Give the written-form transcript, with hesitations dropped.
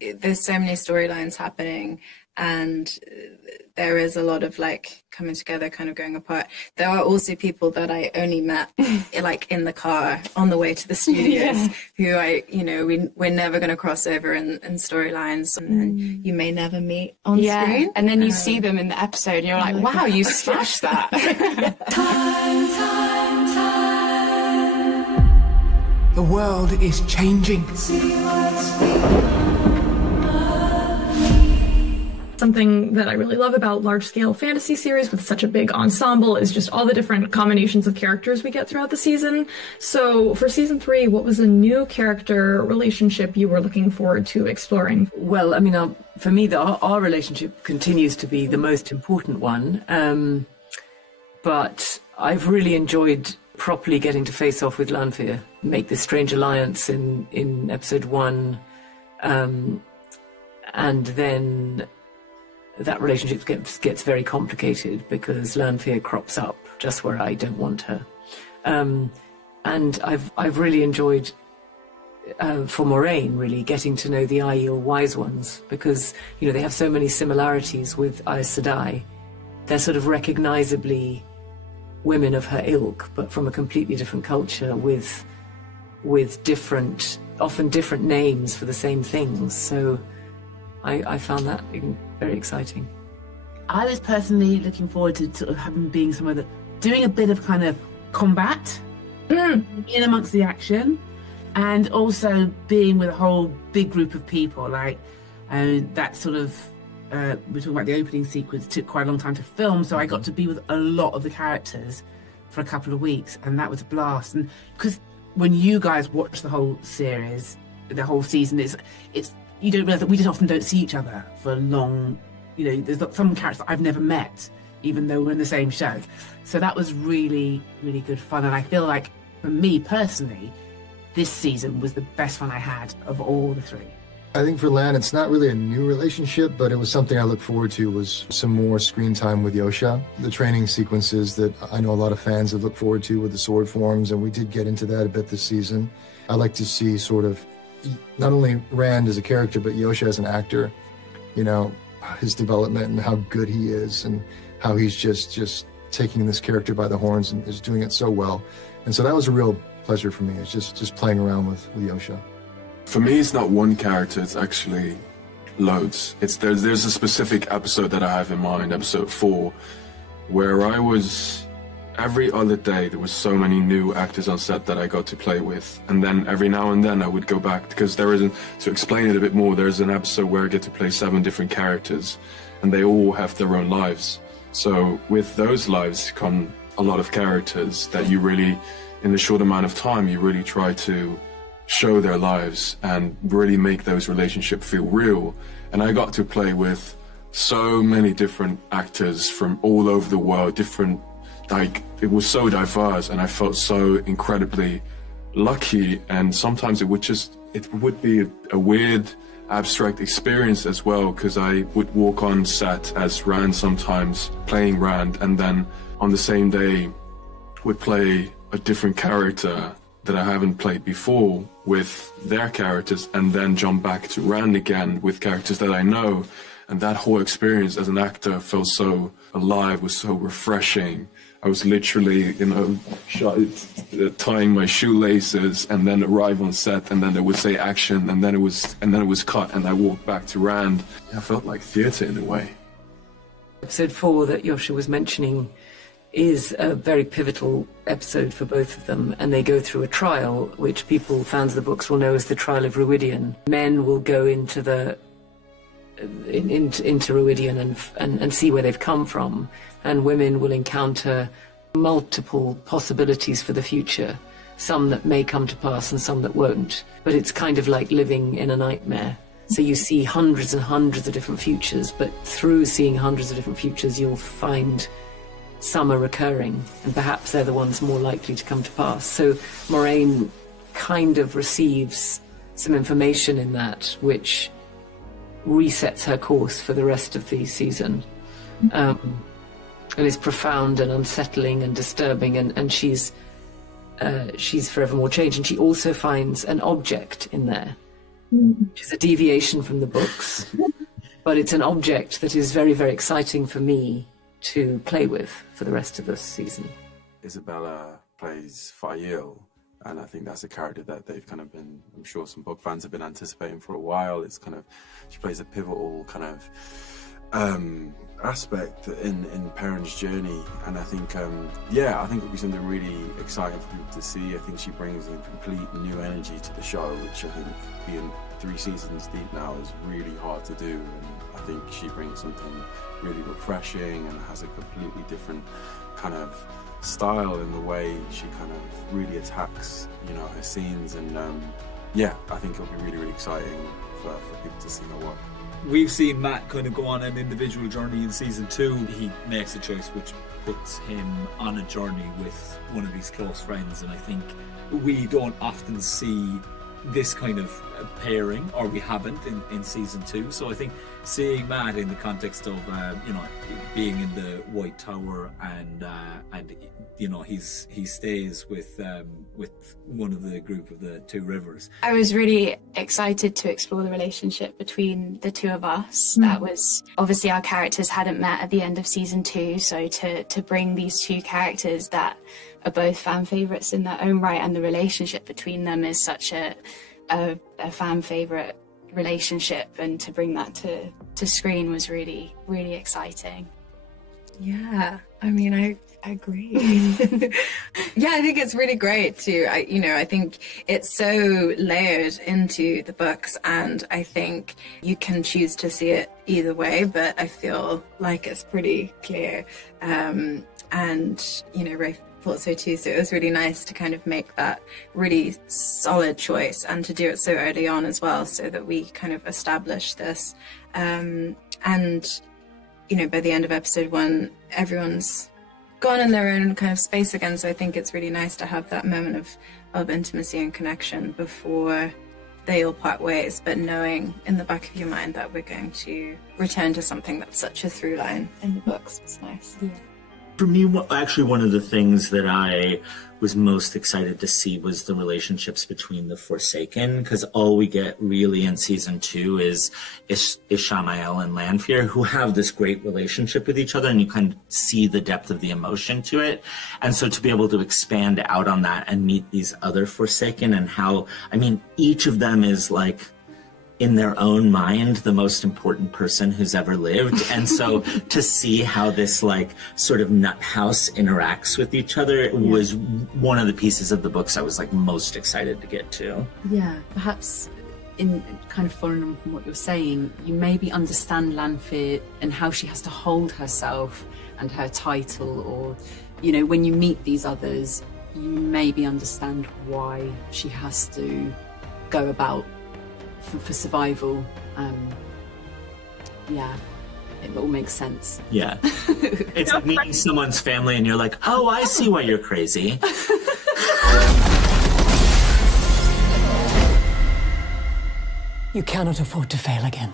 there's so many storylines happening, and there is a lot of like coming together, kind of going apart. There are also people that I only met like in the car on the way to the studios who we're never going to cross over in storylines, and you may never meet on screen. And then you see them in the episode and you're like, wow, you smashed that. Time. The world is changing. Something that I really love about large-scale fantasy series with such a big ensemble is just all the different combinations of characters we get throughout the season. So for season 3, what was a new character relationship you were looking forward to exploring? Well, I mean, for me, our relationship continues to be the most important one. But I've really enjoyed properly getting to face off with Lanfear, make this strange alliance in episode 1, and then that relationship gets very complicated because Lanfear crops up just where I don't want her. And I've really enjoyed, for Moirane, really getting to know the Ayoola Wise Ones, because, they have so many similarities with Aes Sedai. They're sort of recognisably women of her ilk, but from a completely different culture with often different names for the same things. So I found that very exciting. I was personally looking forward to sort of being somewhere that doing a bit of kind of combat in amongst the action, and also being with a whole big group of people. Like that sort of we're talking about the opening sequence took quite a long time to film, so I got to be with a lot of the characters for a couple of weeks, and that was a blast. And because when you guys watch the whole series, the whole season, it's you don't realise that we just often don't see each other for long. There's some characters that I've never met, even though we're in the same show. So that was really, really good fun. And I feel like, for me personally, this season was the best fun I had of all the 3. I think for Lan, it's not really a new relationship, but it was something I look forward to, was some more screen time with Josha. The training sequences that I know a lot of fans have looked forward to with the sword forms, and we did get into that a bit this season. I like to see sort of not only Rand as a character, but Josha as an actor, his development and how good he is, and how he's just taking this character by the horns and is doing it so well. And so that was a real pleasure for me. It's just playing around with Josha. For me, it's not one character, it's actually loads. There's a specific episode that I have in mind, episode 4, where every other day there was so many new actors on set that I got to play with, and then every now and then I would go back, because to explain it a bit more, there's an episode where I get to play 7 different characters, and they all have their own lives. So with those lives come a lot of characters that you really, in a short amount of time, you really try to show their lives and really make those relationships feel real. And I got to play with so many different actors from all over the world, it was so diverse, and I felt so incredibly lucky. And sometimes it would be a weird, abstract experience as well, because I would walk on set as Rand sometimes, playing Rand, and then on the same day would play a different character that I haven't played before with their characters, and then jump back to Rand again with characters that I know. And that whole experience as an actor felt so alive, was so refreshing. I was literally, tying my shoelaces, and then arrive on set, and then they would say action, and then it was cut, and I walked back to Rand. I felt like theatre in a way. Episode 4 that Josha was mentioning is a very pivotal episode for both of them, and they go through a trial, which fans of the books will know as the Trial of Ruidian. Men will go into Ruidian and see where they've come from, and women will encounter multiple possibilities for the future, some that may come to pass and some that won't. But it's kind of like living in a nightmare. So you see hundreds and hundreds of different futures, but through seeing hundreds of different futures, you'll find some are recurring, and perhaps they're the ones more likely to come to pass. So Moirane kind of receives some information in that, which resets her course for the rest of the season. And is profound and unsettling and disturbing, and she's forevermore changed. And she also finds an object in there which is a deviation from the books. But it's an object that is very, very exciting for me to play with for the rest of the season. Isabella plays Fael, and I think that's a character that they've kind of been, I'm sure some book fans have been anticipating for a while. It's kind of, she plays a pivotal kind of aspect in Perrin's journey, and I think I think it'll be something really exciting for people to see. I think she brings a complete new energy to the show, which I think being 3 seasons deep now is really hard to do, and I think she brings something really refreshing and has a completely different kind of style in the way she kind of really attacks, you know, her scenes, and I think it'll be really, really exciting for people to see her work. We've seen Matt kind of go on an individual journey in season 2. He makes a choice which puts him on a journey with one of his close friends, and I think we don't often see this kind of pairing, or we haven't in season 2. So I think seeing Matt in the context of being in the White Tower and he stays with one of the group of the Two Rivers. I was really excited to explore the relationship between the two of us. That was obviously, our characters hadn't met at the end of season 2, so to bring these two characters that are both fan favourites in their own right, and the relationship between them is such a fan favourite relationship, and to bring that to screen was really, really exciting. Yeah, I mean, I agree. Yeah, I think it's really great too. I think it's so layered into the books, and I think you can choose to see it either way, but I feel like it's pretty clear. Rafe thought so too, so it was really nice to kind of make that really solid choice, and to do it so early on as well, so that we kind of established this. By the end of episode 1, everyone's gone in their own kind of space again, so I think it's really nice to have that moment of intimacy and connection before they all part ways, but knowing in the back of your mind that we're going to return to something that's such a through line in the books. It's nice. Yeah. For me, actually, one of the things that I was most excited to see was the relationships between the Forsaken, because all we get really in season 2 is Ishamael and Lanfear, who have this great relationship with each other, and you kind of see the depth of the emotion to it. And so to be able to expand out on that and meet these other Forsaken, and how, I mean, each of them is like, in their own mind, the most important person who's ever lived. And so to see how this like sort of nut house interacts with each other was one of the pieces of the books I was like most excited to get to. Yeah, perhaps in kind of following on from what you're saying, you maybe understand Lanfear and how she has to hold herself and her title, or, when you meet these others, you maybe understand why she has to go about for survival. It all makes sense. Yeah. It's like meeting someone's family and you're like, oh, I see why you're crazy. You cannot afford to fail again.